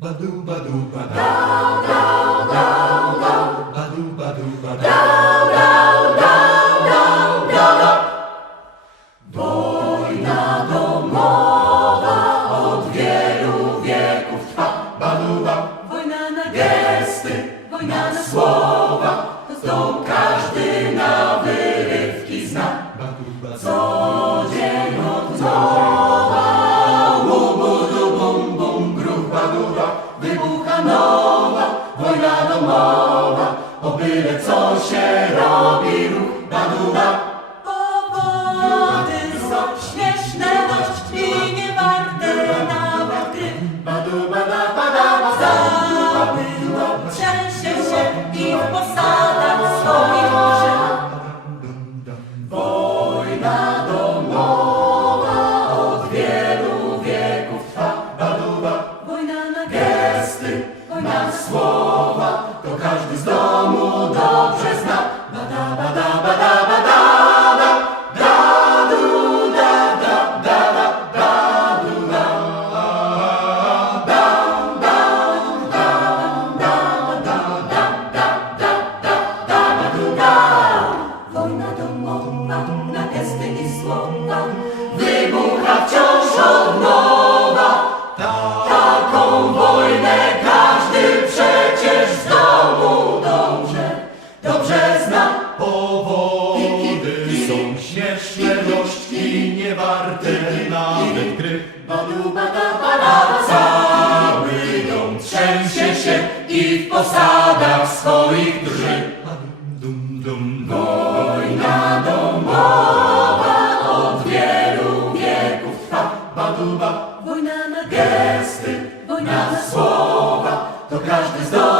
Badu badu badu. Down, down, down. Badu badu badu. Down, down, down, down, down. Wojna domowa od wielu wieków trwa. Badu ba. Wojna na gesty, wojna na słowa. To są wybucha nowa wojna domowa. O byle co się robi ruch, baduba. Chrzesty na słowo. Śmieszne dość i nie warte nawet gry. Badu, bada, bada, cały dom trzęsie się i w posadach swoich drży. Dum, dum, dum. Wojna domowa od wielu wieków trwa. Baduba, Wojna na gesty, wojna na słowa, to każdy z domu